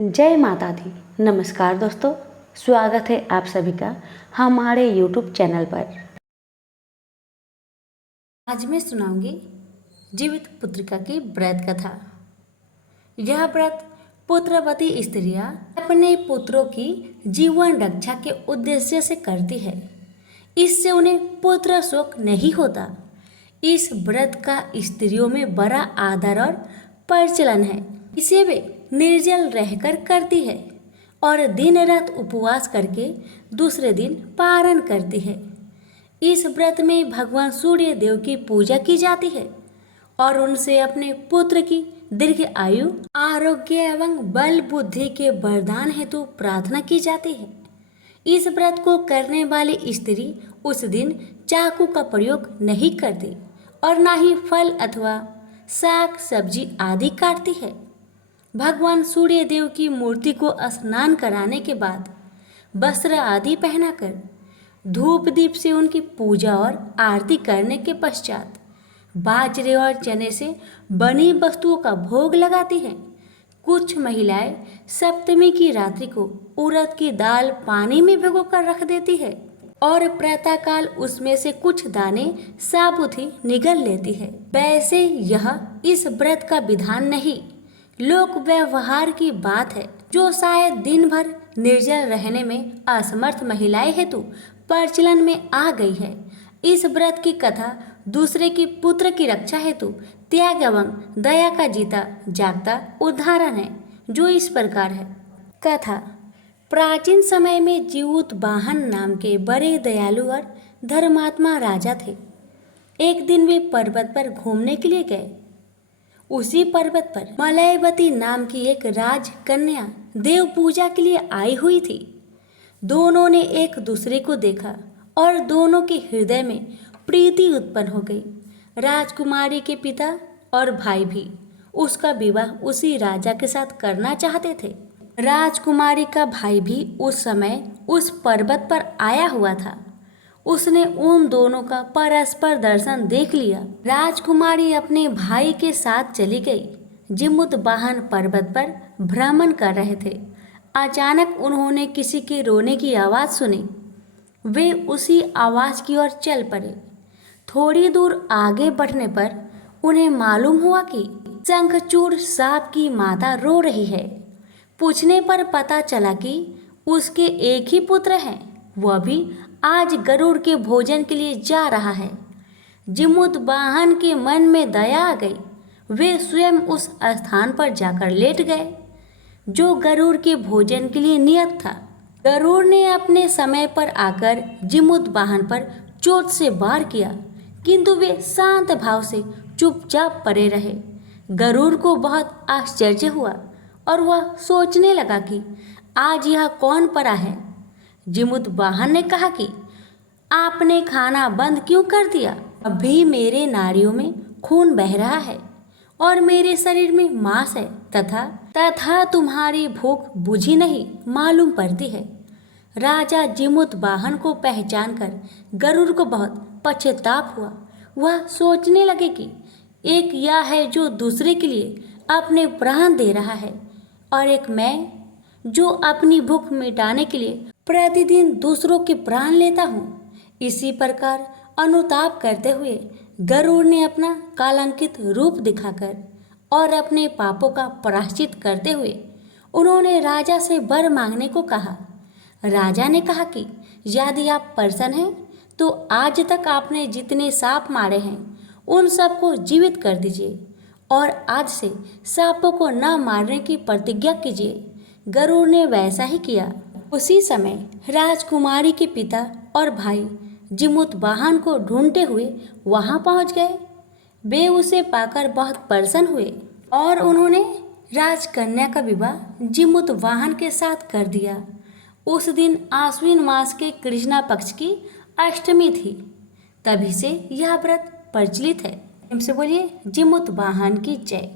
जय माता दी। नमस्कार दोस्तों, स्वागत है आप सभी का हमारे YouTube चैनल पर। आज मैं सुनाऊंगी जीवित पुत्रिका की व्रत कथा। यह व्रत पुत्रवती स्त्रियां अपने पुत्रों की जीवन रक्षा के उद्देश्य से करती है। इससे उन्हें पुत्र शोक नहीं होता। इस व्रत का स्त्रियों में बड़ा आदर और प्रचलन है। इसे वे निर्जल रहकर करती है और दिन रात उपवास करके दूसरे दिन पारण करती है। इस व्रत में भगवान सूर्य देव की पूजा की जाती है और उनसे अपने पुत्र की दीर्घ आयु, आरोग्य एवं बल बुद्धि के वरदान हेतु प्रार्थना की जाती है। इस व्रत को करने वाली स्त्री उस दिन चाकू का प्रयोग नहीं करती और ना ही फल अथवा साग सब्जी आदि काटती है। भगवान सूर्य देव की मूर्ति को स्नान कराने के बाद वस्त्र आदि पहनाकर धूप दीप से उनकी पूजा और आरती करने के पश्चात बाजरे और चने से बनी वस्तुओं का भोग लगाती हैं। कुछ महिलाएं सप्तमी की रात्रि को उड़द की दाल पानी में भिगोकर रख देती है और प्रातःकाल उसमें से कुछ दाने साबुत ही निगल लेती है। वैसे यह इस व्रत का विधान नहीं, लोक व्यवहार की बात है जो शायद दिन भर निर्जल रहने में असमर्थ महिलाएं हेतु प्रचलन में आ गई है। इस व्रत की कथा दूसरे की पुत्र की रक्षा हेतु त्याग एवं दया का जीता जागता उदाहरण है, जो इस प्रकार है। कथा। प्राचीन समय में जीवूतवाहन नाम के बड़े दयालु और धर्मात्मा राजा थे। एक दिन वे पर्वत पर घूमने के लिए गए। उसी पर्वत पर मलयवती नाम की एक राजकन्या देव पूजा के लिए आई हुई थी। दोनों ने एक दूसरे को देखा और दोनों के हृदय में प्रीति उत्पन्न हो गई। राजकुमारी के पिता और भाई भी उसका विवाह उसी राजा के साथ करना चाहते थे। राजकुमारी का भाई भी उस समय उस पर्वत पर आया हुआ था। उसने उन दोनों का परस्पर दर्शन देख लिया। राजकुमारी अपने भाई के साथ चली गई। जीमूतवाहन पर्वत पर भ्रमण कर रहे थे। अचानक उन्होंने किसी के रोने की आवाज़ सुनी। वे उसी आवाज़ की ओर चल पड़े। थोड़ी दूर आगे बढ़ने पर उन्हें मालूम हुआ कि शंखचूड़ सांप की माता रो रही है। पूछने पर पता चला कि उसके एक ही पुत्र हैं, वह भी आज गरुड़ के भोजन के लिए जा रहा है। जीमूतवाहन के मन में दया आ गई। वे स्वयं उस स्थान पर जाकर लेट गए जो गरुड़ के भोजन के लिए नियत था। गरुड़ ने अपने समय पर आकर जीमूतवाहन पर चोट से वार किया, किंतु वे शांत भाव से चुपचाप पड़े रहे। गरुड़ को बहुत आश्चर्य हुआ और वह सोचने लगा कि आज यह कौन पड़ा है। जीमूतवाहन ने कहा कि आपने खाना बंद क्यों कर दिया? अभी मेरे नाड़ियों में खून बह रहा है और मेरे शरीर में मांस है तथा तुम्हारी भूख बुझी नहीं मालूम पड़ती है। राजा जीमूतवाहन को पहचान कर गरुड़ को बहुत पश्चाताप हुआ। वह सोचने लगे कि एक यह है जो दूसरे के लिए अपने प्राण दे रहा है और एक मैं जो अपनी भूख मिटाने के लिए प्रतिदिन दूसरों के प्राण लेता हूँ। इसी प्रकार अनुताप करते हुए गरुड़ ने अपना कालांकित रूप दिखाकर और अपने पापों का प्रायश्चित करते हुए उन्होंने राजा से वर मांगने को कहा। राजा ने कहा कि यदि आप प्रसन्न हैं तो आज तक आपने जितने सांप मारे हैं उन सबको जीवित कर दीजिए और आज से सांपों को न मारने की प्रतिज्ञा कीजिए। गरुड़ ने वैसा ही किया। उसी समय राजकुमारी के पिता और भाई जीमूतवाहन को ढूंढते हुए वहां पहुंच गए। वे उसे पाकर बहुत प्रसन्न हुए और उन्होंने राजकन्या का विवाह जीमूतवाहन के साथ कर दिया। उस दिन आश्विन मास के कृष्णा पक्ष की अष्टमी थी। तभी से यह व्रत प्रचलित है। इनसे बोलिए जीमूतवाहन की जय।